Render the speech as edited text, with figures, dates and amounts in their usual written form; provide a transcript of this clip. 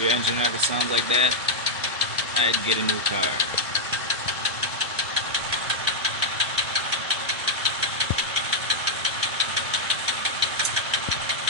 Your engine ever sounds like that, I'd get a new car.